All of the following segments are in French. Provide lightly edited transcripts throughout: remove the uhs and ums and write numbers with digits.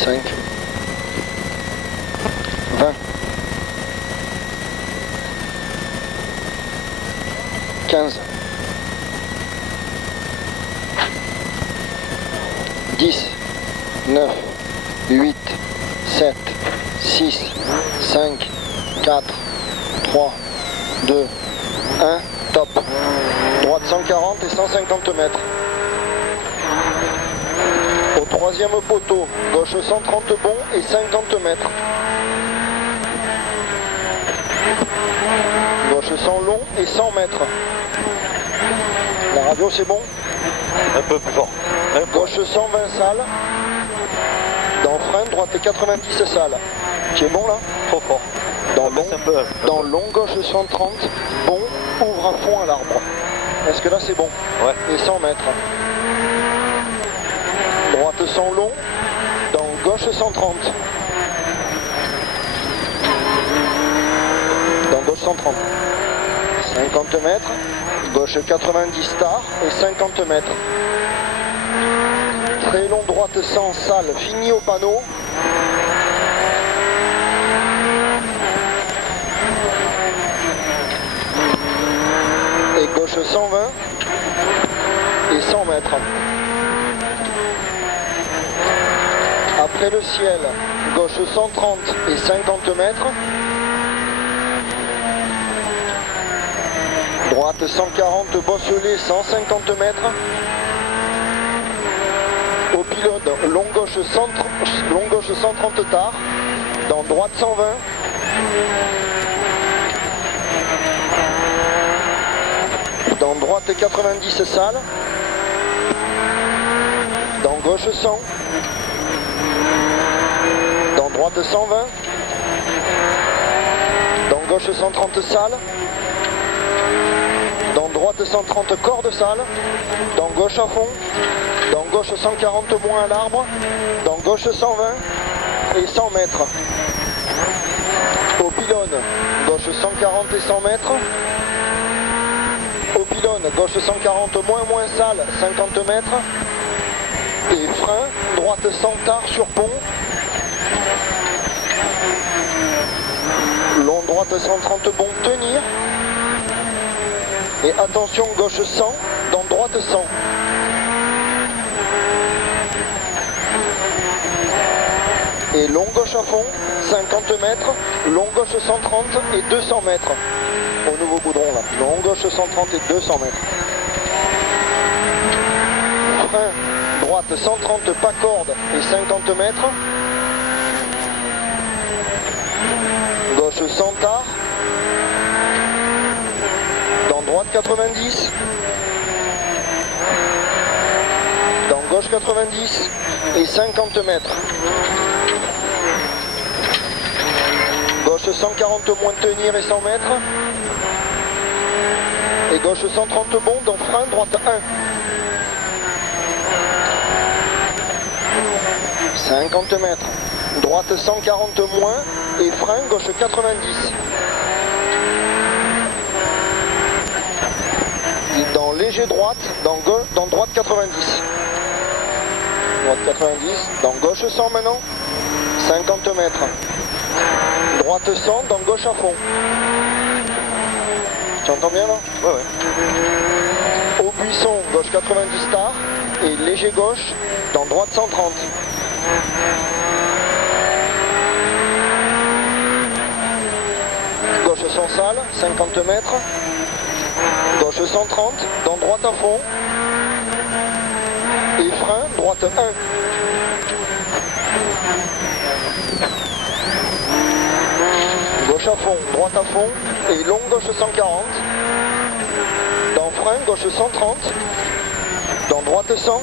25, 20, 15, 10, 9, 8, 7, 6, 5, 4, 3, 2, 1, top. Droite 140 et 150 mètres. Au troisième poteau, gauche 130 bon et 50 mètres. Gauche 100 long et 100 mètres. La radio c'est bon? Un peu plus fort. Gauche 120 salles. Dans frein, droite 90 salles. Tu es bon là? Trop fort. Dans long, gauche 130, bon, ouvre à fond à l'arbre. Est-ce que là c'est bon? Ouais. Et 100 mètres. Droite 100 long, dans gauche 130. Dans gauche 130. 50 mètres, gauche 90 star et 50 mètres. Très long droite 100 salle, fini au panneau. Et gauche 120 et 100 mètres. Après le ciel, gauche 130 et 50 mètres. Droite 140, bosselet 150 mètres. Au pilote, long gauche 130 tard. Dans droite 120. Dans droite 90 salles. Dans gauche 100. Dans droite 120. Dans gauche 130 salles. Dans droite 130 corps de salle. Dans gauche à fond. Dans gauche 140 moins à l'arbre. Dans gauche 120 et 100 mètres. Au pylône, gauche 140 et 100 mètres. Au pylône, gauche 140 moins salle, 50 mètres. Et frein, droite 100 tard sur pont. Long droite 130 bon, tenir. Et attention, gauche 100, dans droite 100. Et long gauche à fond, 50 mètres, long gauche 130 et 200 mètres. Au nouveau goudron là, long gauche 130 et 200 mètres. Frein, droite 130 pas corde et 50 mètres. Gauche 100 tard. Dans droite 90. Dans gauche 90 et 50 mètres. Gauche 140 moins tenir et 100 mètres. Et gauche 130 bon, dans frein, droite 1. 50 mètres. Droite 140 moins et frein, gauche 90. Et dans léger droite, dans droite 90. Droite 90, dans gauche 100 maintenant. 50 mètres. Droite 100, dans gauche à fond. Tu entends bien là? Ouais, ouais. Au buisson, gauche 90 star. Et léger gauche, dans droite 130. Gauche 100 salle, 50 mètres. Gauche 130, dans droite à fond. Et frein, droite 1. Gauche à fond, droite à fond, et long gauche 140. Dans frein, gauche 130. Dans droite 100.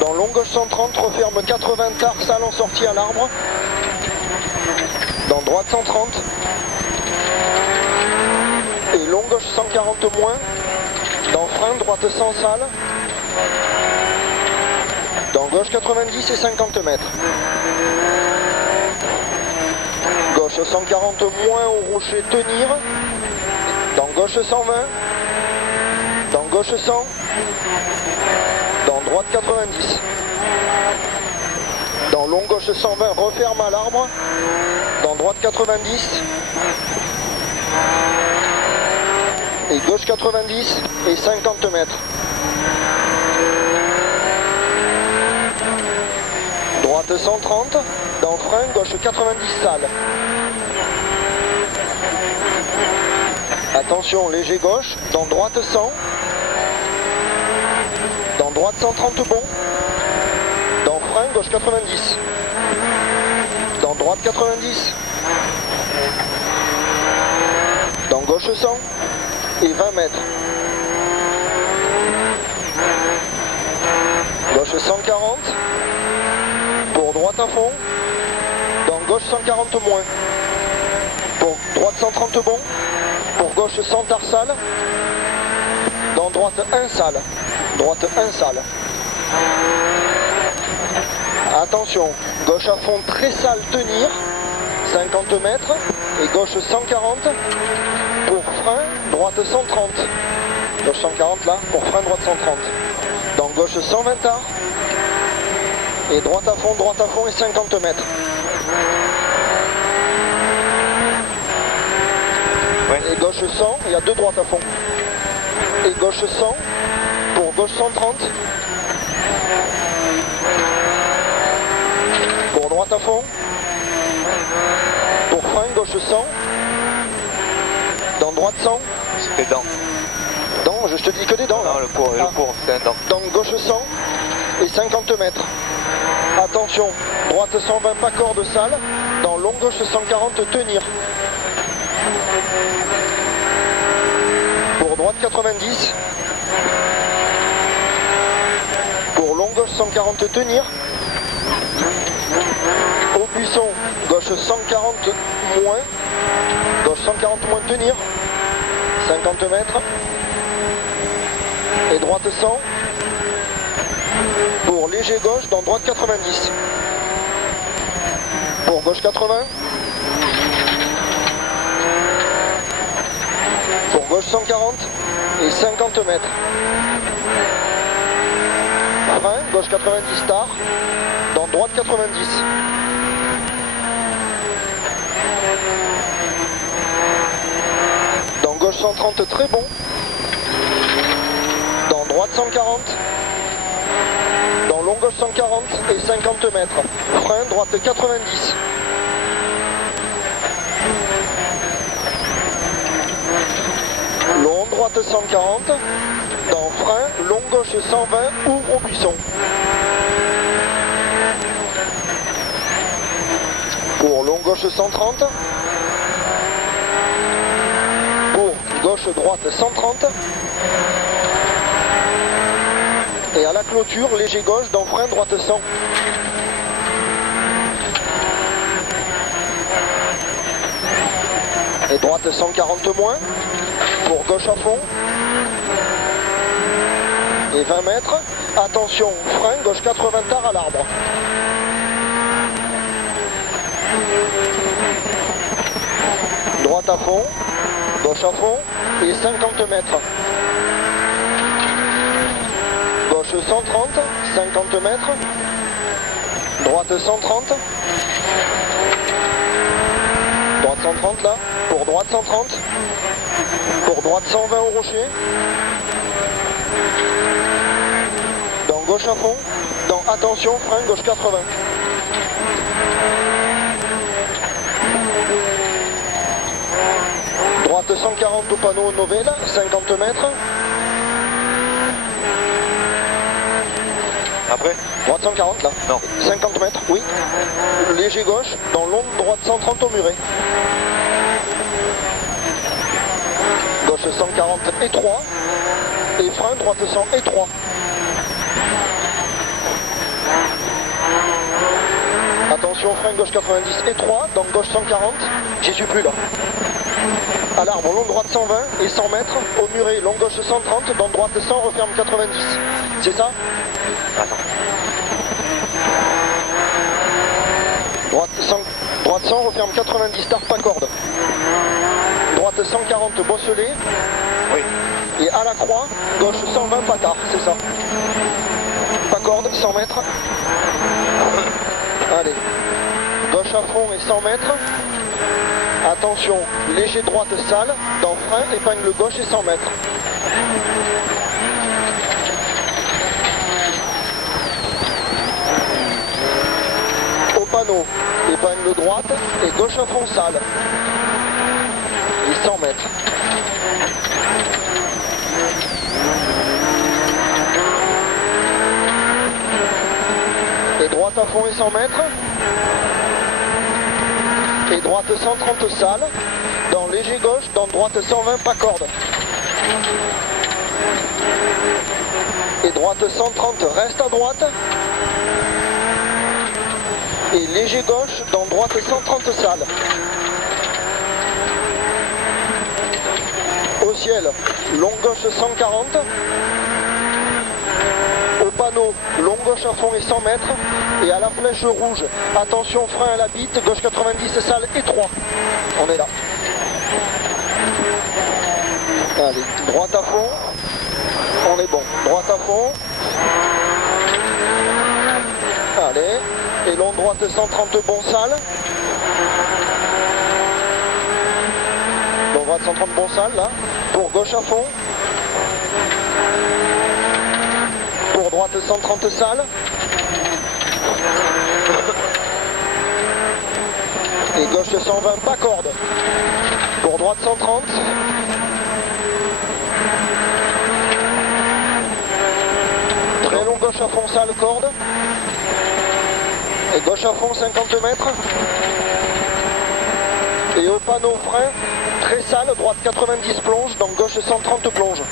Dans long gauche 130, referme 80 tard, salle en sortie à l'arbre. Dans droite 130. Et long gauche 140 moins. Dans frein, droite 100 salle. Dans gauche 90 et 50 mètres. Gauche 140 moins au rocher tenir. Dans gauche 120. Dans gauche 100. Dans droite 90. Dans Dans long gauche 120, referme à l'arbre. Dans droite 90. Et gauche 90 et 50 mètres. Droite 130, dans frein, gauche 90 sale. Attention, léger gauche, dans droite 100. Dans droite 130 bon. Dans frein, gauche 90. Dans droite 90. Dans gauche 100 et 20 mètres. Gauche 140. Pour droite à fond. Dans gauche 140 moins. Pour droite 130 bon. Pour gauche 100 tarsale. Dans droite 1 sale. Droite 1 sale. Attention, gauche à fond très sale tenir. 50 mètres. Et gauche 140. Pour frein, droite 130. Gauche 140 là, pour frein, droite 130. Dans gauche 120 tard. Et droite à fond et 50 mètres. Ouais. Et gauche 100, il y a deux droites à fond. Et gauche 100, pour gauche 130. Pour droite à fond. Pour frein, gauche 100. Dans droite 100. C'était dents. Non, je te dis que des dents. Non, le cours, c'est un dent. Dans gauche 100 et 50 mètres. Attention, droite 120 pas corde sale. Dans long gauche 140 tenir. Pour droite 90. Pour long gauche 140 tenir. Au buisson, gauche 140 moins. Gauche 140 moins tenir. 50 mètres. Et droite 100. Pour léger gauche, dans droite 90. Pour gauche 80. Pour gauche 140 et 50 mètres. Frein, gauche 90 tard. Dans droite 90. Dans gauche 130 très bon. Dans droite 140. Dans long gauche 140 et 50 mètres. Frein, droite 90. Long droite 140. Dans frein, long gauche 120, ouvre au buisson. Pour long gauche 130. Pour gauche droite 130. Et à la clôture, léger gauche, dans frein, droite 100. Et droite 140 moins. Pour gauche à fond. Et 20 mètres. Attention, frein, gauche 80 tard à l'arbre. Droite à fond. Gauche à fond. Et 50 mètres. Gauche 130, 50 mètres. Droite 130. Droite 130 là. Pour droite 130. Pour droite 120 au rocher. Dans gauche à fond. Dans attention, frein, gauche 80. Droite 140 au panneau Novelle, 50 mètres. Après Droite 140 là. Non. 50 mètres, oui. Léger gauche, dans longue droite 130 au muret. Gauche 140 étroit. Et frein, droite 100 étroit. Attention, frein gauche 90 étroit, dans gauche 140, j'y suis plus là. À l'arbre, long droite 120 et 100 mètres, au muret, long gauche 130, dans droite 100, referme 90. C'est ça? Attends. Droite 100, referme 90, tard pas corde. Droite 140, bosselet. Oui. Et à la croix, gauche 120, pas tard, c'est ça. Pas corde, 100 mètres. Allez. Allez, gauche à fond et 100 mètres. Attention, léger droite sale, dans frein, épingle gauche et 100 mètres. Au panneau, épingle droite et gauche à fond sale. Et 100 mètres. Et droite à fond et 100 mètres. Et droite 130 sale, dans léger gauche, dans droite 120 pas corde. Et droite 130 reste à droite. Et léger gauche, dans droite 130 sale. Au ciel, long gauche 140. Au panneau, long gauche à fond et 100 mètres. Et à la flèche rouge, attention frein à la bite, gauche 90 sale et 3. On est là. Allez, droite à fond. On est bon. Droite à fond. Allez. Et long droite 130 bon sale. Long droite 130 bon sale là. Pour gauche à fond. Pour droite 130 sale. Et gauche 120 pas corde. Pour droite 130. Très long gauche à fond sale corde. Et gauche à fond 50 mètres. Et au panneau frein, très sale, droite 90 plonge, donc gauche 130 plonge.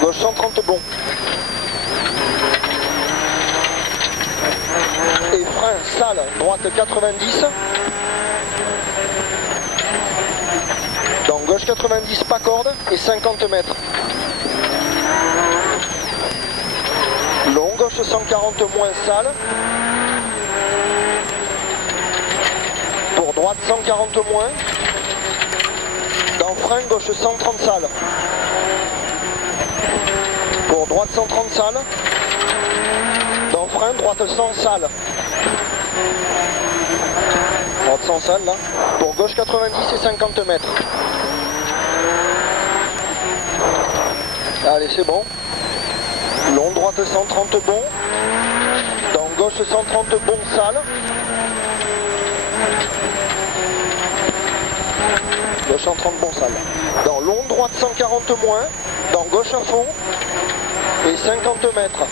Gauche 130 bon. Et frein sale, droite 90. Donc gauche 90 pas corde et 50 mètres. Long gauche 140 moins sale. Pour droite 140 moins. Dans frein gauche 130 sale. Pour droite 130 sale. Dans frein droite 100 sale. Droite 100 sale là. Pour gauche 90 et 50 mètres. Allez, c'est bon. Long droite 130 bon. Dans gauche 130 bon sale. Gauche 130 bon sale. Dans long droite 140 moins. Dans gauche à fond. Et 50 mètres.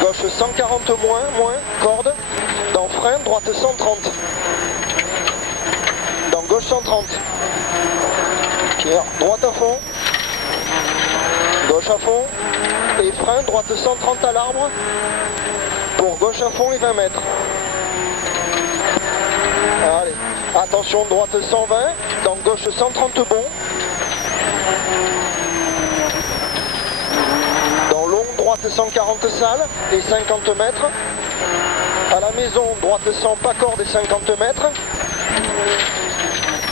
Gauche 140 moins, corde. Dans frein, droite 130. Dans gauche 130. Pierre, droite à fond. Gauche à fond. Et frein, droite 130 à l'arbre. Pour gauche à fond et 20 mètres. Allez, attention, droite 120. Dans gauche 130 bon. Dans long, droite 140 sale et 50 mètres. À la maison, droite 100 pas corde et 50 mètres.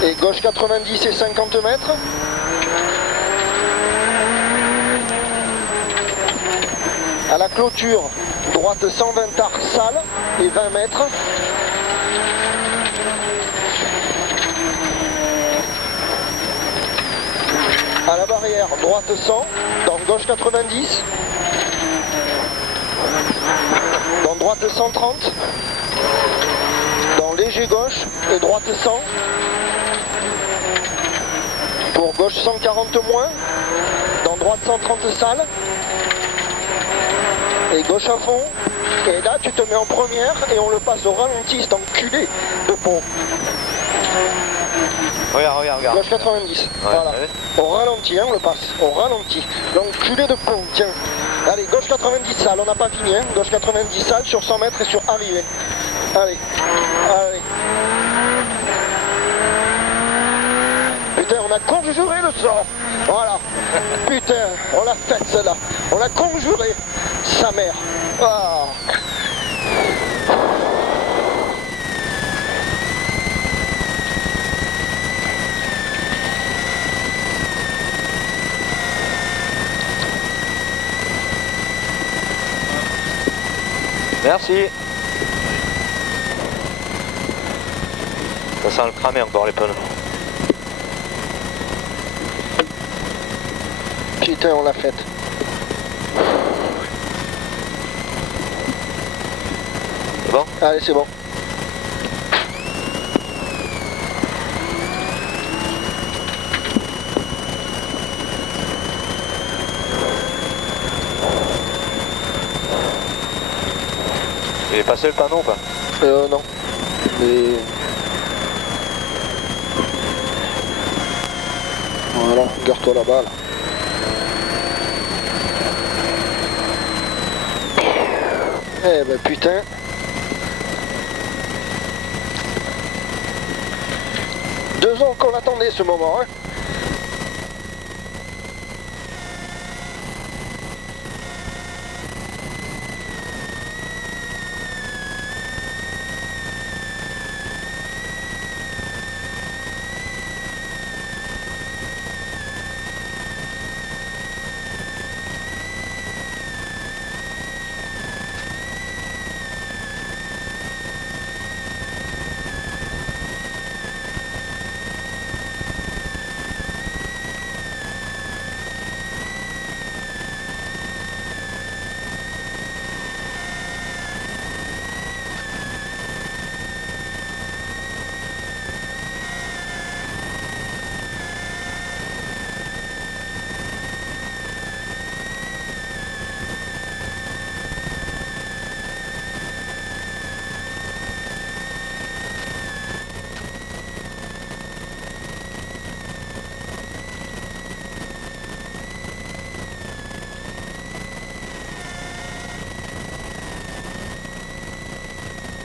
Et gauche 90 et 50 mètres. À la clôture, droite 120 arc sale et 20 mètres. À la barrière, droite 100, dans gauche 90. Dans droite 130. Dans léger gauche et droite 100. Pour gauche 140 moins. Dans droite 130 sale. Et gauche à fond. Et là tu te mets en première et on le passe au ralenti, cet enculé de pont. Regarde. Gauche 90, ouais, voilà. Ouais. Au ralenti, hein, on le passe. Au ralenti. L'enculé de pont, tiens. Allez, gauche 90 sale, on n'a pas fini, hein. Gauche 90 sale sur 100 mètres et sur arrivée. Allez. Putain, on a conjuré le sort. Voilà. Putain, on l'a faite celle-là. On l'a conjuré. Sa mère. Ah. Merci. Ça sent le cramer encore les pneus. Putain, on l'a faite. C'est bon? Allez, c'est bon. Il est passé le panneau ou pas? Non. Mais... Voilà, garde-toi là-bas, là. Eh ben putain. Deux ans qu'on attendait ce moment, hein.